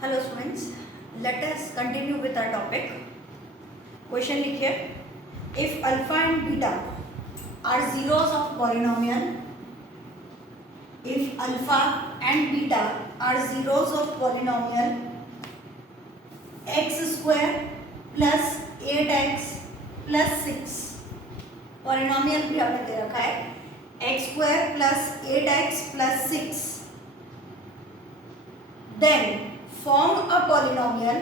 Hello students, let us continue with our topic. Question लिखिए, if alpha and beta are zeros of polynomial, if alpha and beta are zeros of polynomial x square plus 8x plus 6, polynomial भी आपने दे रखा है x square plus 8x plus 6, then form a polynomial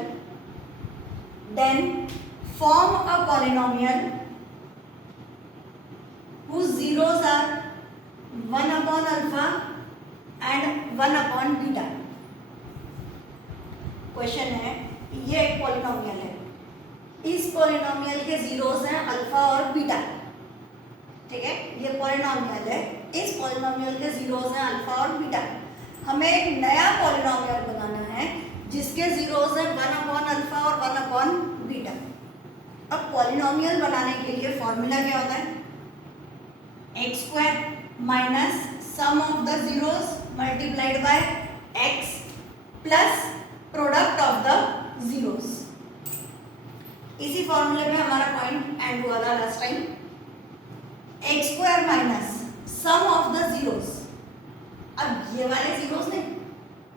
whose zeros are 1 upon alpha and 1 upon beta. Question है, ये एक polynomial है, इस polynomial के जीरोस हैं अल्फा और बीटा. ठीक है, ये पॉलिनोमियल है, इस पॉलिनोमियल के जीरोस हैं अल्फा और बीटा. हमें एक नया पॉलिनोमियल बनाना है जिसके जीरोस है 1 अपॉन अल्फा और 1 अपॉन बीटा. अब पॉलिनोमियल बनाने के लिए फॉर्मूला क्या होता है? X square minus sum of the zeros multiplied bye x plus product of the zeros. इसी फॉर्मूले में हमारा पॉइंट एंड हुआ था last time. X square minus sum of the zeros. अब ये वाले जीरोस नहीं,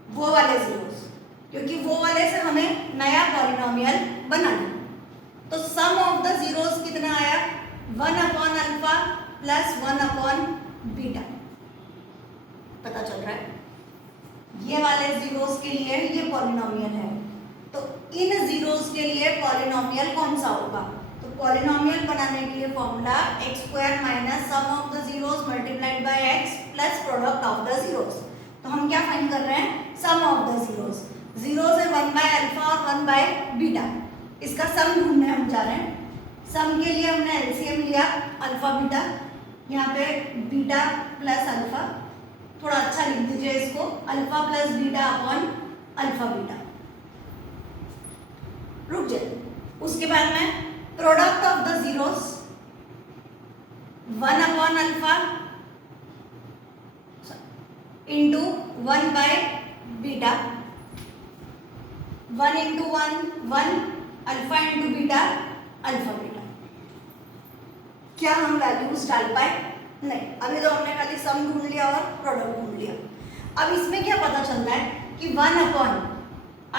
वो वाले जीरोस, क्योंकि वो वाले से हमें नया पॉलिनोमियल बनाना. तो सम ऑफ द जीरोस कितना आया? 1 upon alpha plus 1 upon beta. पता चल रहा है? ये वाले जीरोस के लिए ये पॉलिनोमियल है, तो इन जीरोस के लिए पॉलिनोमियल कौन सा होगा? तो पॉलिनोमियल बनाने के लिए formula x square minus sum of the zeros multiplied bye x plus product of the zeros. तो हम क्या फाइंड कर रहे हैं? सम ऑफ द जीरोस. जीरोस है 1 बाय अल्फा और 1 बाय बीटा. इसका सम ढूंढने हम जा रहे हैं. सम के लिए हमने एलसीएम लिया अल्फा बीटा. यहाँ पे बीटा प्लस अल्फा, थोड़ा अच्छा लिख दीजिए इसको, alpha plus beta upon alpha beta. रुक जाए. उसके बाद में product of the zeros 1 upon alpha into 1 by beta. 1 into 1 alpha into beta alpha beta. क्या हम वैल्यूज डाल पाए? नहीं. अभी तो हमने खाली सम ढूंढ लिया और प्रोडक्ट ढूंढ लिया. अब इसमें क्या पता चल रहा है कि 1 अपॉन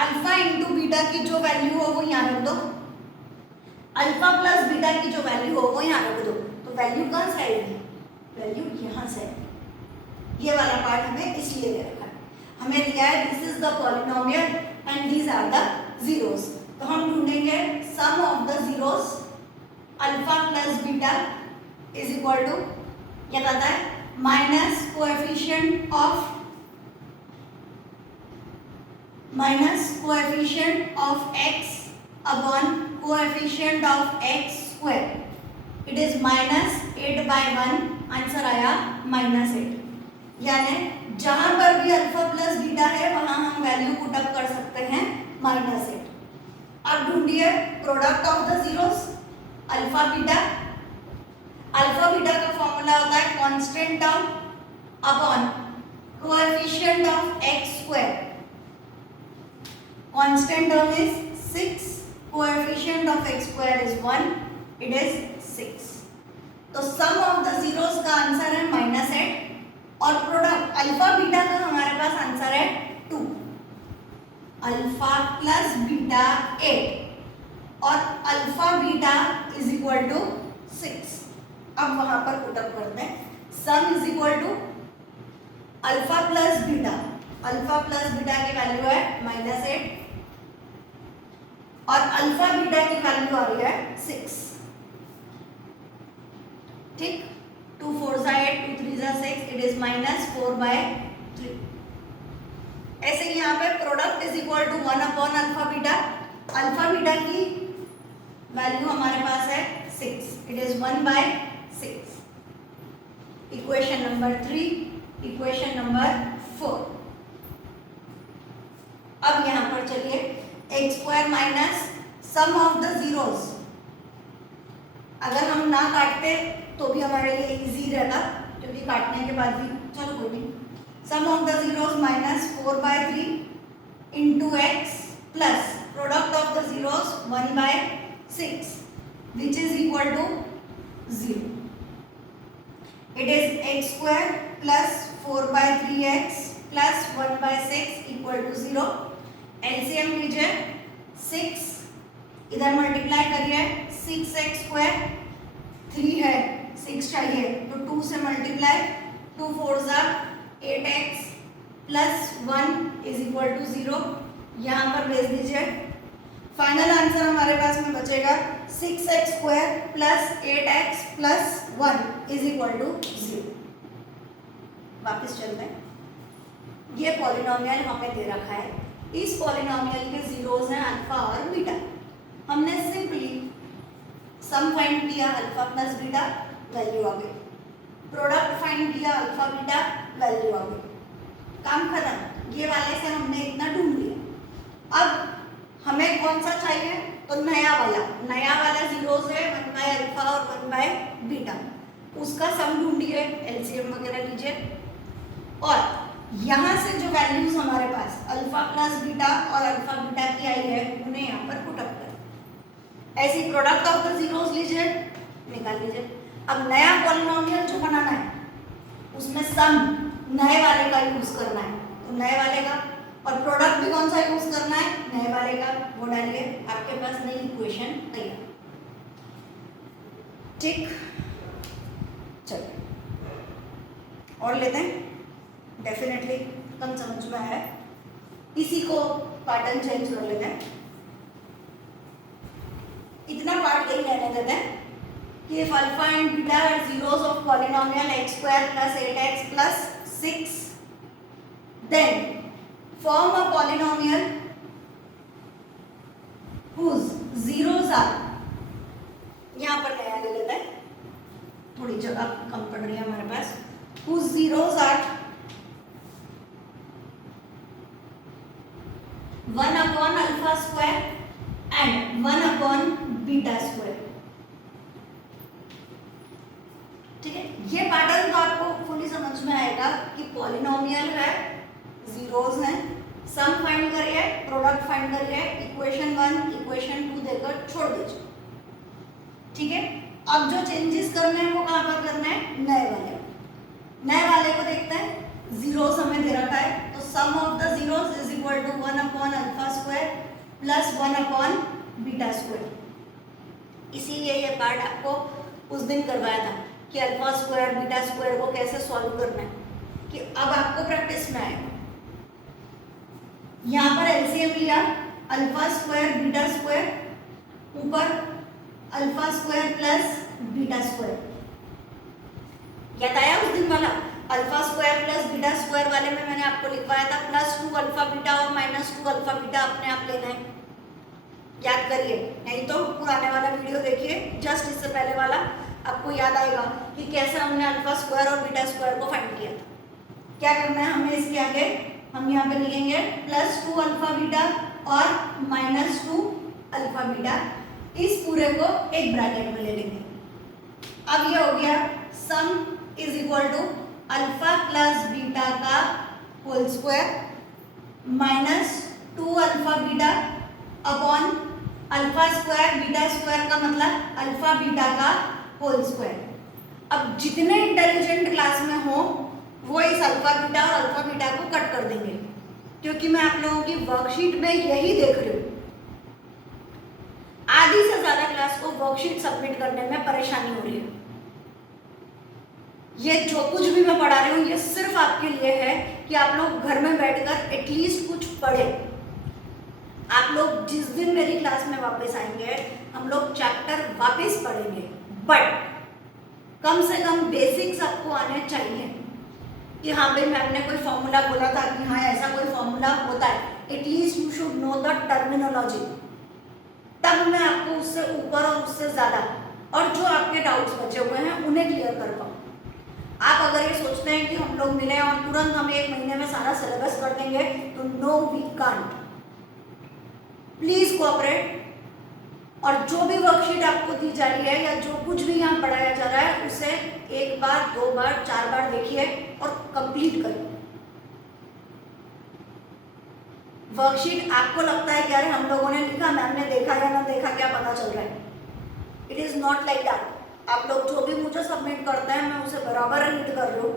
अल्फा इंटू बीटा की जो वैल्यू हो वो यहाँ रख दो, अल्फा प्लस बीटा की जो वैल्यू हो वो यहाँ रख दो. तो वैल्यू कहाँ से आएगी? वैल्यू यहाँ से. ये वाला पार्ट हमें इसलिए दे रखा है, हमें दिया है this is the polynomial and these are the zeros. तो हम ढूंढेंगे sum of the zeros alpha plus beta is equal to क्या कहता है? Minus coefficient of x upon coefficient of x square. It is minus 8 by 1. Answer आया -8. यानी जहां पर भी अल्फा प्लस बीटा है वहां हम वैल्यू पुट अप कर सकते हैं -8. अब ढूंढिए product of the zeros alpha beta. Alpha beta का फॉर्मूला होता है constant term upon coefficient of x square. Constant term is 6, coefficient of x square is 1, it is 6. तो सम ऑफ द जीरोस का आंसर है -8 और product alpha beta का हमारे पास answer है 2. अल्फा प्लस बीटा 8 और alpha beta is equal to 6. अब वहां पर पुटअप करते हैं. Sum is equal to alpha plus beta. Alpha plus beta की वैल्यू है -8 और अल्फा बीटा की वैल्यू आ रही है 6. ठीक, 2 4 8, 2 3 6, इट इज -4 बाय 3. ऐसे ही यहाँ पे product is equal to 1 upon alpha beta. Alpha beta की वैल्यू हमारे पास है 6, it is 1 by 6. Equation number 3. Equation number 4. अब यहाँ पर चलिए x square minus sum of the zeros. अगर हम ना काटते तो भी हमारे लिए इजी रहता, क्योंकि काटने के बाद भी चलो कोई नहीं. Sum of the zeros -4/3 into x plus product of the zeros 1 by 6 which is equal to 0. It is x square plus 4 by 3x plus 1 by 6 equal to 0. LCM लीजिए 6 इधर मल्टीप्लाई करिए 6x स्क्वायर 3 है 6 चाहिए तो 2 से multiply 2 4 जा 8x plus 1 is equal to 0. यहाँ पर भेज दीजिए. फाइनल आंसर हमारे पास में बचेगा 6x square plus 8x plus 1 is equal to 0. वापस चलते हैं. ये पॉलिनोमियल हमें दे रखा है. इस पॉलिनोमियल के जीरोस हैं अल्फा और बीटा. हमने सिंपली सम फाइंड किया अल्फा प्लस बीटा वैल्यू आ गई. प्रोडक्ट फाइंड किया अल्फा बीटा वैल्यू आ गई. काम खत्म. ये वाले से हमने इतना ढूंढ लिया. अब हमें कौन सा चाहिए तो नया वाला जीरोस है 1 बाय अल्फा और 1 बाय बीटा. उसका सम ढूंढिए. एलसीएम वगैरह लीजिए और यहाँ से जो वैल्यूज हमारे पास अल्फा प्लस बीटा और अल्फा बीटा की आई है उन्हें यहाँ पर पुट अप करें. ऐसी प्रोडक्ट ऑफ द जीरोस लीजिए निकाल लीजिए. अब नया पॉलिनोमियल जो बनाना है उसमें सम नए वाले का यूज करना है तो नए वाले का और प्रोडक्ट भी कौन सा यूज करना है नए वाले का. वो डालिए. आपके पास नई इक्वेशन तैयार. ठीक. चलिए और लेते हैं. डेफिनेटली कम समझ में आया. इसी को पैटर्न चेंज कर लेते हैं. इतना पार्ट यही रहने देते हैं कि if alpha and beta are zeros of polynomial x square plus 8x plus 6 then form a polynomial whose zeros are. यहाँ पर नया ले लेते हैं. थोड़ी जगह कम पड़ रही है हमारे पास. whose zeros are 1 upon alpha square and 1 upon beta square. ठीक है. ये पैटर्न तो आपको फुली समझ में आएगा कि पॉलिनोमियल है, जीरोस हैं, सम फाइंड करिए, प्रोडक्ट फाइंड करिए, इक्वेशन 1 इक्वेशन 2 देकर छोड़ दीजिए. ठीक है. अब जो चेंजेस करने हैं वो कहाँ पर करना है नए वाले को देखते हैं. जीरोस हमें दे रखा है तो sum of the zeros is equal to 1 upon alpha square plus 1 upon beta square. इसीलिए ये पार्ट आपको उस दिन करवाया था कि अल्फा स्क्वायर बीटा स्क्वायर को कैसे सॉल्व करना है कि अब आपको प्रैक्टिस में आएगा. यहाँ पर एलसीएम लिया अल्फा स्क्वायर बीटा स्क्वायर ऊपर alpha square plus beta square. याद आया उस दिन वाला alpha square plus beta square वाले में मैंने आपको लिखवाया था +2 अल्फा बीटा और -2 अल्फा बीटा अपने आप लेना है. याद करिए. नहीं तो पुराने वाला वीडियो देखिए जस्ट इससे पहले वाला. आपको याद आएगा कि कैसे हमने अल्फा स्क्वायर और बीटा स्क्वायर को फाइंड किया था. क्या करना है हमें इसके आगे हम यहाँ पे लिखेंगे +2 अल्फा बीटा और -2 अल्फा बीटा. इस पूरे को एक ब्रैकेट में ले लेंगे. अब ये हो गया sum is equal to alpha plus beta का whole square -2 alpha beta upon alpha square beta square का मतलब अल्फा बीटा का होल स्क्वायर. अब जितने इंटेलिजेंट क्लास में हो वो इस अल्फा बीटा और अल्फा बीटा को कट कर देंगे क्योंकि मैं आप लोगों की वर्कशीट में यही देख रही हूँ. आधी से ज्यादा क्लास को वर्कशीट सबमिट करने में परेशानी हो रही है. ये जो कुछ भी मैं पढ़ा रही हूँ ये सिर्फ आपके लिए है कि आप लोग घर में बैठकर एटलीस्ट कुछ पढ़ें. आप लोग जिस दिन मेरी क्लास में वापस आएंगे हम लोग चैप्टर वापस पढ़ेंगे बट कम से कम बेसिक्स आपको आने चाहिए कि हाँ भाई मैम ने कोई फॉर्मूला बोला था कि हाँ ऐसा कोई फॉर्मूला होता है. At least you should know the terminology. तब मैं आपको उससे ऊपर और उससे ज़्यादा और जो आपके डाउट्स बचे हुए हैं उन्हें क्लियर कर पाऊँ. आप अगर ये सोचते हैं कि हम लोग मिले और तुरंत हम 1 महीने में सारा सिलेबस कर देंगे तो no we can't. Please cooperate. और जो भी वर्कशीट आपको दी जा रही है या जो कुछ भी यहाँ पढ़ाया जा रहा है उसे 1 बार 2 बार 4 बार देखिए और कंप्लीट करिए. वर्कशीट आपको लगता है कि अरे हम लोगों ने लिखा, मैम ने देखा या ना देखा, क्या पता चल रहा है? It is not like that. आप लोग जो भी मुझे सबमिट करते हैं मैं उसे बराबर रीड कर रही हूँ।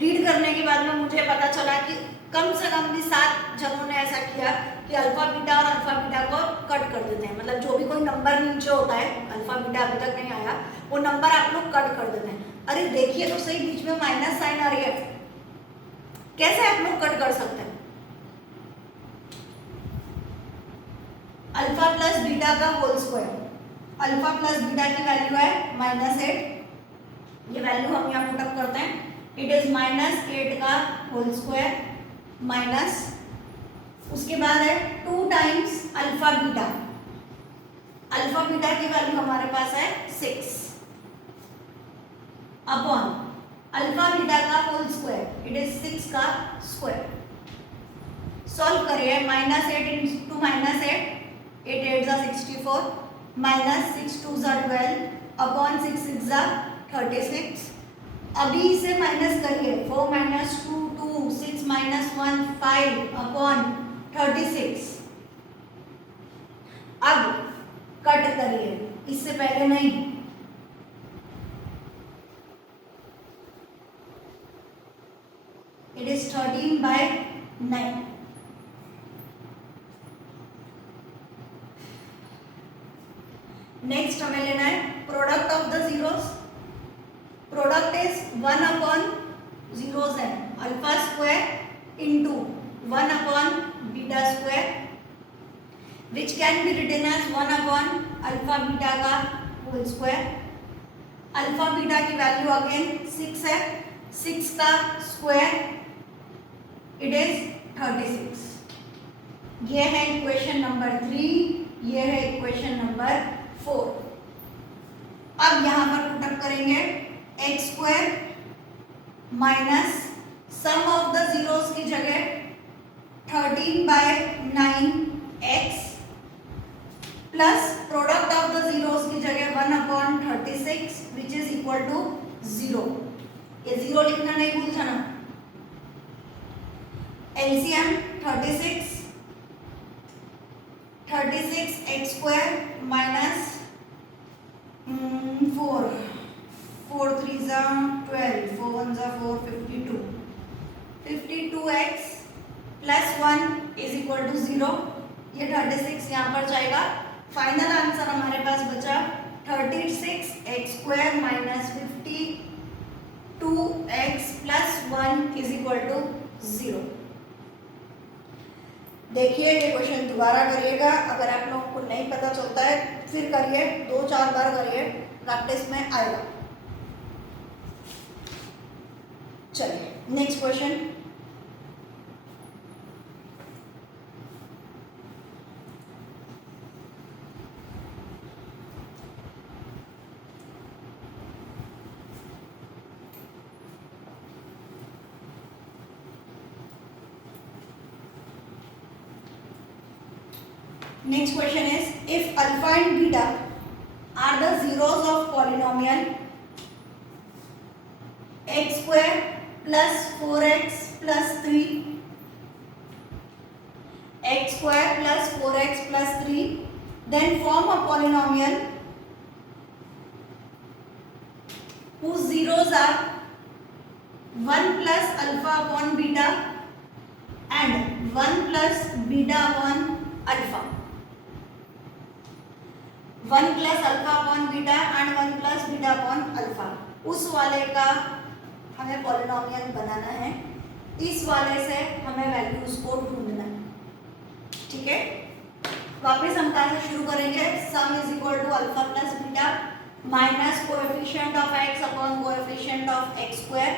रीड करने के बाद में मुझे पता चला कि कम से कम भी 7 जनों ने ऐसा किया कि अल्फा बीटा और अल्फा बीटा को कट कर देते हैं। मतलब जो भी कोई नंबर नीचे होता है, अल्फा बीटा अभी तक नहीं आया, वो नंबर आप लोग कट कर देते हैं। अरे देखिए तो सही, बीच में माइनस साइन आ रही है, कैसे आप लोग कट कर सकते हैं? अल्फा प्लस बीटा का whole square, alpha plus beta की वैल्यू है -8, ये वैल्यू हम यहाँ पुट अप करते हैं। इट इज -8 का होल स्क्वायर माइनस, उसके बाद है 2 times alpha beta. Alpha beta की वैल्यू हमारे पास है 6 अपॉन अल्फा बीटा का होल स्क्वायर, इट इज 6 का स्क्वायर। सॉल्व करिए, -8 इंटू -8, 8 8 64 माइनस 6 2 12 अपॉन 6 6 36। अभी इसे माइनस करिए, 4 - 2 2, 6 - 1 5 अपॉन 36। अब कट करिए, इससे पहले नहीं, इट इज 13/9। नेक्स्ट हमें लेना है product of the zeros. Product is 1 upon zeros है alpha square into 1 upon beta square, which can be written as 1 upon alpha beta का होल स्क्वायर। अल्फा बीटा की वैल्यू अगेन 6 है, 6 का square it is 36। ये है equation number 3, ये है equation number 4। अब यहां पर पुटअप करेंगे x square minus sum of the zeros की जगह 13/9 x plus product of the zeros की जगह 1 upon 36 which is equal to 0। ये 0 लिखना नहीं भूल जाना। LCM 36 x square minus 4 4 3 12 4 1 4 52 52x plus 1 is equal to 0। ये 36 यहाँ पर जाएगा। फाइनल आंसर हमारे पास बचा 36 x square minus 52x plus 1 is equal to 0। देखिए ये क्वेश्चन दोबारा करिएगा, अगर आप लोगों को नहीं पता चलता है फिर करिए, 2-4 बार करिए, प्रैक्टिस में आएगा। चलिए next question. Next question is, if alpha and beta are the zeros of polynomial x square plus 4x plus 3, x square plus 4x plus 3, then form a polynomial whose zeros are 1 plus alpha upon beta and 1 plus beta upon alpha। 1 plus alpha upon beta and 1 plus beta upon alpha, उस वाले का हमें polynomial बनाना है। इस वाले से हमें वैल्यूज को ढूंढना है। ठीक है, वापस हम कहाँ से शुरू करेंगे? Sum is equal to alpha plus beta minus coefficient of x upon coefficient of x square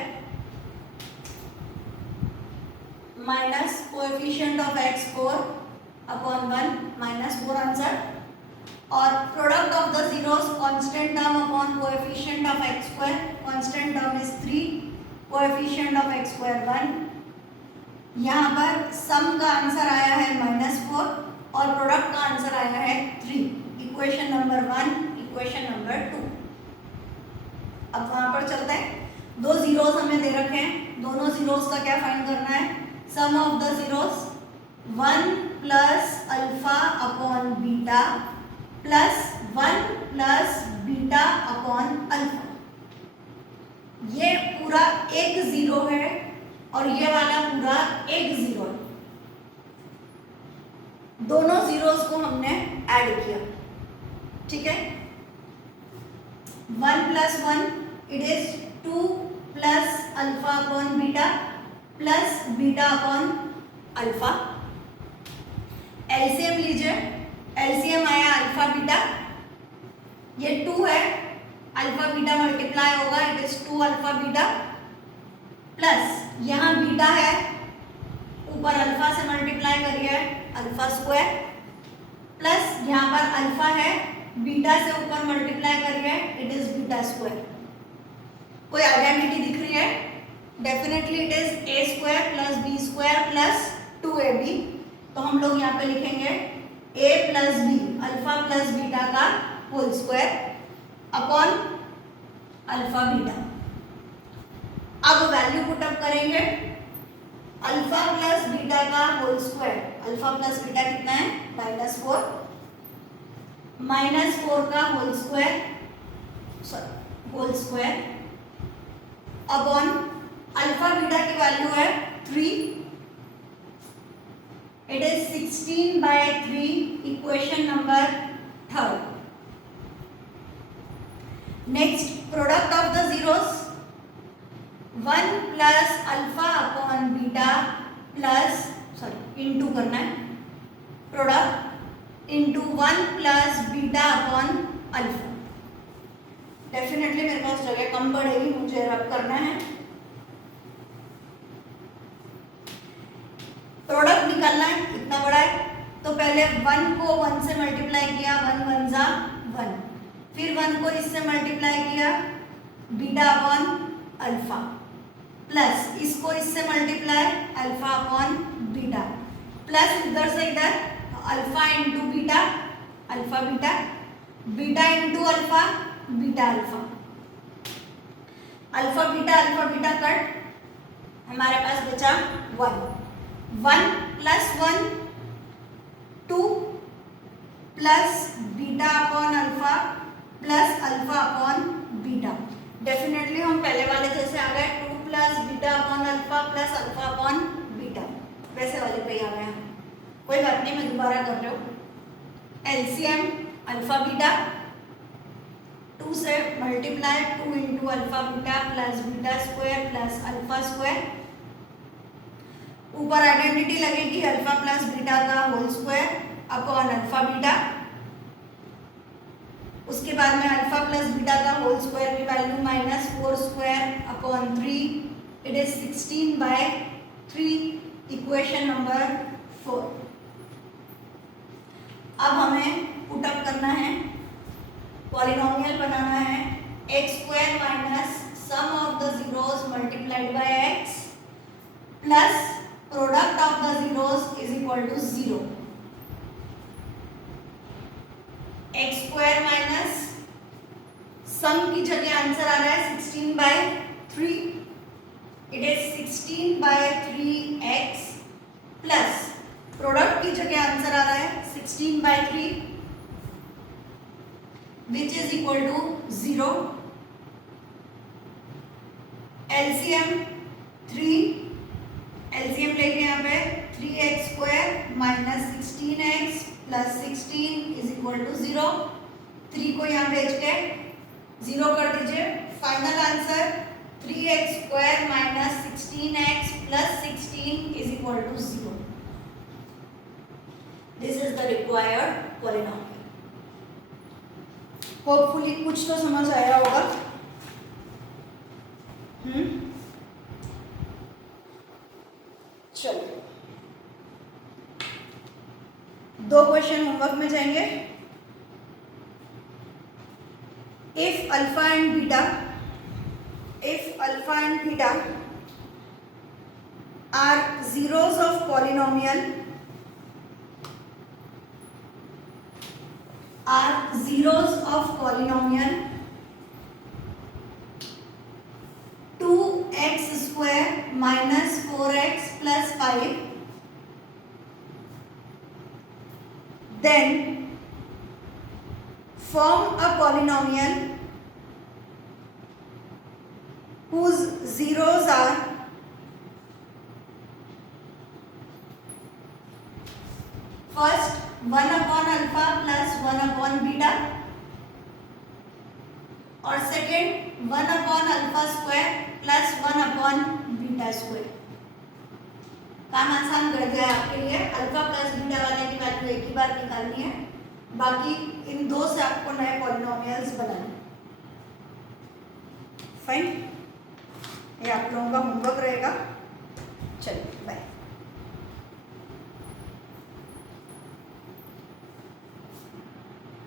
minus coefficient of x 4 upon 1 minus 4 answer, और product of the zeros constant term upon coefficient of x square, constant term is 3, coefficient of x square 1। यहाँ पर सम का answer आया है -4 और product का answer आया है 3। Equation number 1, equation number 2। अब वहां पर चलते हैं, दो जीरोस हमें दे रखे हैं, दोनों जीरोस का क्या फाइंड करना है? Sum of the zeros 1 plus alpha upon beta plus 1 plus beta upon alpha. ये पूरा एक जीरो है और ये वाला पूरा एक जीरो है। दोनों जीरोस को हमने ऐड किया, ठीक है। 1 plus 1 it is 2 plus alpha upon beta plus beta upon alpha. LCM लीजिए, एलसीएम आया अल्फा बीटा, ये 2 है, अल्फा बीटा मल्टीप्लाई होगा, it is 2 alpha beta plus यहाँ बीटा है, ऊपर अल्फा से मल्टीप्लाई करिए अल्फा स्क्वायर प्लस यहाँ पर अल्फा है, बीटा से ऊपर मल्टीप्लाई करिए, इट इज बीटा स्क्वायर। कोई आइडेंटिटी दिख रही है? Definitely it is a square plus b square plus 2ab। तो हम लोग यहाँ पे लिखेंगे a plus b, alpha plus beta का whole square upon alpha beta. अब वैल्यू पुटअप करेंगे, अल्फा प्लस बीटा का whole square, alpha plus beta कितना है -4, -4 का whole square, whole square upon alpha beta की वैल्यू है 3, it is 16/3, equation number 3rd। Next product of the zeros, 1 plus alpha upon beta plus into करना है, product into 1 plus beta upon alpha. Definitely मेरे पास जगह कम पड़ेगी, मुझे रब करना है। प्रोडक्ट निकालना है, इतना बड़ा है, तो पहले 1 को 1 से मल्टीप्लाई किया, 1 1 जा 1, फिर 1 को इससे मल्टीप्लाई किया बीटा अपॉन अल्फा प्लस इसको इससे multiply alpha upon beta plus इधर से इधर alpha into beta, alpha beta, beta into alpha, beta alpha, alpha beta cut, हमारे पास बचा 1 plus 1 2 plus beta upon alpha plus alpha upon beta. Definitely हम पहले वाले जैसे आ गए, 2 plus beta upon alpha plus alpha upon beta, वैसे वाले पे ही आ गए हम। कोई बात नहीं, मैं दोबारा कर रही हूँ। एलसीएम अल्फा बीटा, 2 से multiply 2 into alpha beta plus beta square plus alpha square, ऊपर आइडेंटिटी लगेगी अल्फा प्लस बीटा का whole square upon alpha beta. उसके बाद में अल्फा प्लस बीटा का होल स्क्वायर की value -4 square upon 3, it is 16/3, equation number 4। अब हमें पुटअप करना है, पॉलिनोमियल बनाना है, x square minus sum of the zeros multiplied by x plus product of the zeros is equal to 0। x square minus sum की जगह answer आ रहा है 16/3, it is 16/3x plus product की जगह आंसर आ रहा है 16/3 which is equal to 0। LCM 3, LCM लेंगे यहाँ पे 3x square minus 16x plus 16 is equal to 0। 3 को यहाँ भेज के 0 कर दीजिए, final answer 3x square minus 16x plus 16 is equal to 0। This is the required polynomial. Hopefully कुछ तो समझ आया होगा। चलिए 2 क्वेश्चन होमवर्क में जाएंगे। If alpha and beta are zeros of polynomial, are zeros of polynomial 2x square minus 4x plus 5 then form a polynomial whose zeros are first 1 upon alpha plus 1 upon beta, और second 1 upon alpha square plus 1 upon beta square। काम आसान कर दिया है आपके लिए। Alpha plus beta वाले की वैल्यू एक ही बार निकालनी है, बाकी इन दो से आपको नए पॉलिनोमियल्स बनाने। फाइन, ये आप लोगों का होमवर्क रहेगा। चलिए।